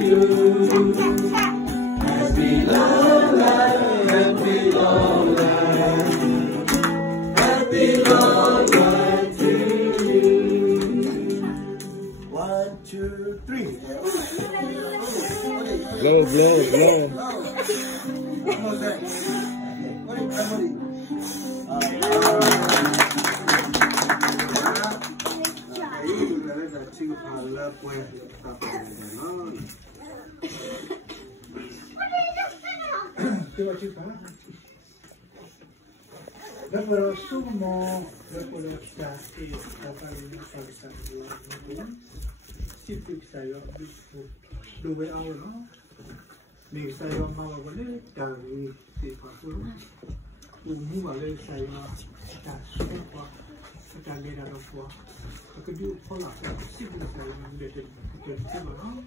you. Happy long life, happy long life. Happy long life to you. 1, 2, 3. Blow, blow, blow. Dopo sumo, dopo lo stati, si fixayo due no? Mi sayo mga wale, dari si Pakulo. Umu wale sayo taso pa, katali na po. Pagkadi upola, si fixayo ng dete, no?